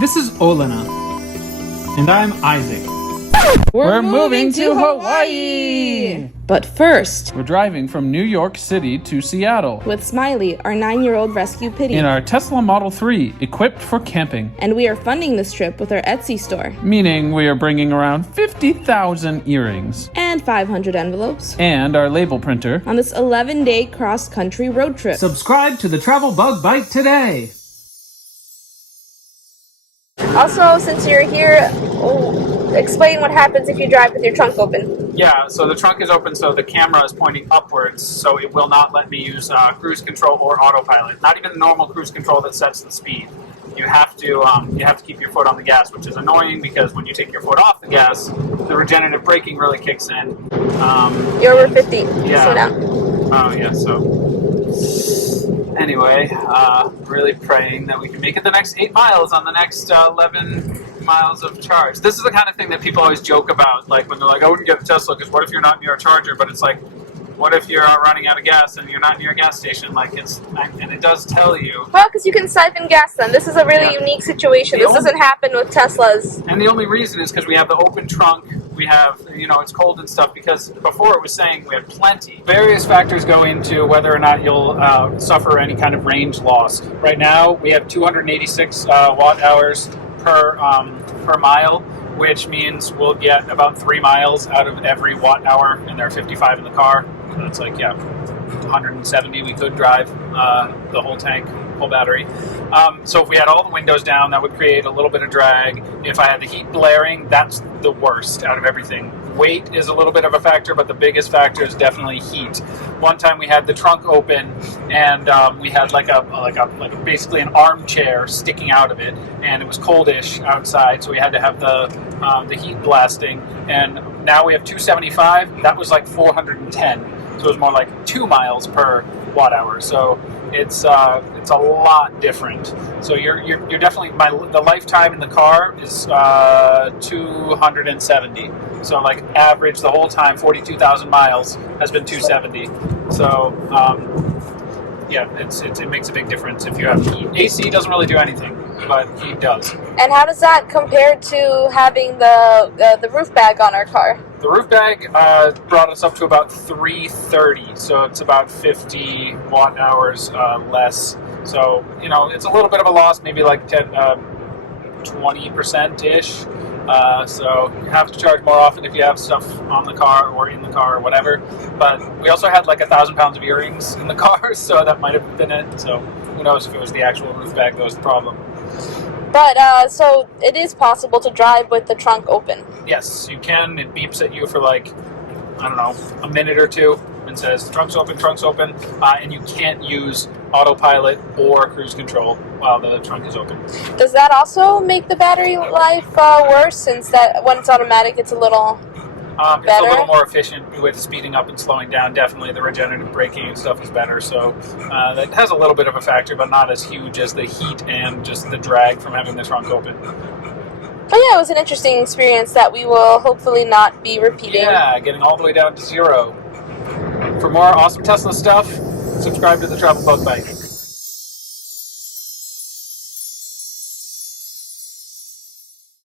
This is Olena. And I'm Isaac. We're moving to Hawaii! But first, we're driving from New York City to Seattle with Smiley, our 9-year-old rescue pitty, in our Tesla Model 3, equipped for camping. And we are funding this trip with our Etsy store. Meaning we are bringing around 50,000 earrings. And 500 envelopes. And our label printer. On this 11-day cross-country road trip. Subscribe to the Travel Bug Bite today! Also, since you're here, explain what happens if you drive with your trunk open. Yeah, so the trunk is open, so the camera is pointing upwards, so it will not let me use cruise control or autopilot. Not even normal cruise control that sets the speed. You have to keep your foot on the gas, which is annoying because when you take your foot off the gas, the regenerative braking really kicks in. You're over 50. Yeah. Slow down. Oh yeah. So anyway, really praying that we can make it the next 8 miles on the next 11 miles of charge. This is the kind of thing that people always joke about, like when they're like, "I wouldn't get a Tesla because what if you're not near a charger?" But it's like, what if you're running out of gas and you're not near a gas station? Like and it does tell you. Well, because you can siphon gas then. This is a really unique situation. This doesn't happen with Teslas. And the only reason is because we have the open trunk. We have, it's cold and stuff, because before it was saying we had plenty. Various factors go into whether or not you'll suffer any kind of range loss. Right now, we have 286 watt hours per mile, which means we'll get about 3 miles out of every watt hour, and there are 55 in the car. So that's like, 170 we could drive the whole tank, whole battery. So if we had all the windows down, that would create a little bit of drag. If I had the heat blaring, that's the worst out of everything. Weight is a little bit of a factor, but the biggest factor is definitely heat. One time we had the trunk open, and we had like basically an armchair sticking out of it, and it was coldish outside, so we had to have the heat blasting. And now we have 275. That was like 410, so it was more like 2 miles per watt hour. So it's a lot different. So you're definitely the lifetime in the car is 270. So like average the whole time 42,000 miles has been 270. So it makes a big difference if you have heat. AC doesn't really do anything, but heat does. And how does that compare to having the roof bag on our car? The roof bag brought us up to about 330, so it's about 50 watt hours less. So, it's a little bit of a loss, maybe like 20%-ish. So you have to charge more often if you have stuff on the car or in the car or whatever. But we also had like 1,000 pounds of earrings in the car, so that might have been it. So who knows if it was the actual roof bag that was the problem. But, so it is possible to drive with the trunk open? Yes, you can. It beeps at you for like, I don't know, a minute or two and says, trunk's open, and you can't use autopilot or cruise control while the trunk is open. Does that also make the battery life worse, since that when it's automatic it's a little better? It's a little more efficient with speeding up and slowing down. Definitely the regenerative braking and stuff is better, so that has a little bit of a factor, but not as huge as the heat and just the drag from having the trunk open. Oh yeah, it was an interesting experience that we will hopefully not be repeating. Yeah, getting all the way down to 0. For more awesome Tesla stuff, subscribe to the Travel Bug Bite.